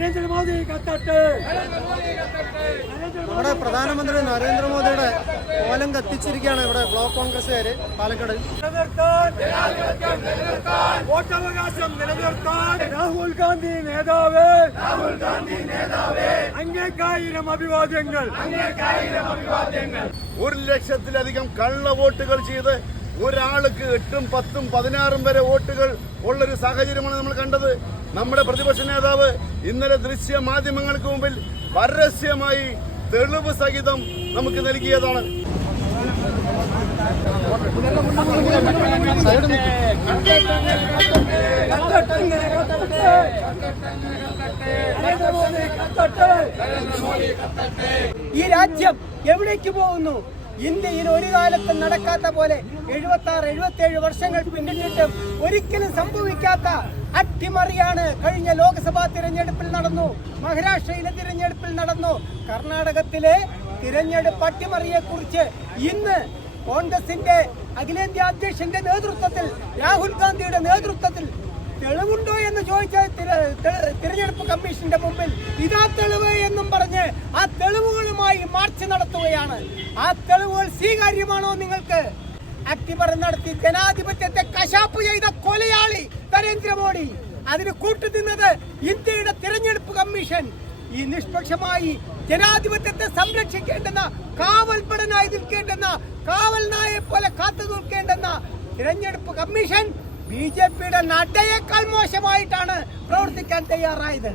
നരേന്ദ്രമോദി കത്തട്ടെ. നമ്മുടെ പ്രധാനമന്ത്രി നരേന്ദ്രമോദിയുടെ കോലം കത്തിച്ചിരിക്കുകയാണ് ഇവിടെ ബ്ലോക്ക് കോൺഗ്രസ്സുകാര് പാലക്കാട്. വോട്ടവകാശം നിലനിർത്താൻ രാഹുൽ ഗാന്ധി നേതാവ് രാഹുൽ ഗാന്ധി നേതാവ്. അങ്ങേക്കായിരം അഭിവാദ്യങ്ങൾ. ഒരു ലക്ഷത്തിലധികം കള്ള വോട്ടുകൾ ചെയ്ത് ഒരാൾക്ക് എട്ടും പത്തും പതിനാറും വരെ വോട്ടുകൾ ഉള്ളൊരു സാഹചര്യമാണ് നമ്മൾ കണ്ടത്. നമ്മുടെ പ്രതിപക്ഷ നേതാവ് ഇന്നലെ ദൃശ്യ മാധ്യമങ്ങൾക്ക് മുമ്പിൽ പരസ്യമായി തെളിവ് സഹിതം നമുക്ക് നൽകിയതാണ്. ഈ രാജ്യം എവിടേക്ക് പോകുന്നു? ഇന്ത്യയിൽ ഒരു കാലത്തും നടക്കാത്ത പോലെ എഴുപത്തി ആറ് എഴുപത്തി ഏഴ് വർഷങ്ങൾ പിന്നിട്ടിട്ടും ഒരിക്കലും സംഭവിക്കാത്ത അട്ടിമറിയാണ് കഴിഞ്ഞ ലോക്സഭാ തിരഞ്ഞെടുപ്പിൽ നടന്നു മഹാരാഷ്ട്രയിലെ തിരഞ്ഞെടുപ്പിൽ നടന്നു. കർണാടകത്തിലെ തിരഞ്ഞെടുപ്പ് അട്ടിമറിയെ കുറിച്ച് ഇന്ന് കോൺഗ്രസിന്റെ അഖിലേന്ത്യാ അധ്യക്ഷന്റെ നേതൃത്വത്തിൽ രാഹുൽ ഗാന്ധിയുടെ നേതൃത്വത്തിൽ തെളിവുണ്ടോ എന്ന് ചോദിച്ച തിരഞ്ഞെടുപ്പ് കമ്മീഷന്റെ മുമ്പിൽ ഇതാ തെളിവ് എന്നും പറഞ്ഞ് നടത്തുകയാണ്. ആ തെളിവുകൾ സ്വീകാര്യമാണോ നിങ്ങൾക്ക്? അട്ടിമറി നടത്തി ജനാധിപത്യത്തെ കശാപ്പ് ചെയ്ത കൊലയാളി നരേന്ദ്രമോദി. അതിന് കൂട്ടുനിന്നത് ഇന്ത്യയുടെ തിരഞ്ഞെടുപ്പ് കമ്മീഷൻ. ഈ നിഷ്പക്ഷമായി ജനാധിപത്യത്തെ സംരക്ഷിക്കേണ്ടെന്ന കാവൽപടനായി നിൽക്കേണ്ടെന്ന കാവൽ നായെ പോലെ കാത്തു നിൽക്കേണ്ടെന്ന തിരഞ്ഞെടുപ്പ് കമ്മീഷൻ ബി ജെ പിയുടെ നടയേക്കാൾ മോശമായിട്ടാണ് പ്രവർത്തിക്കാൻ തയ്യാറായത്.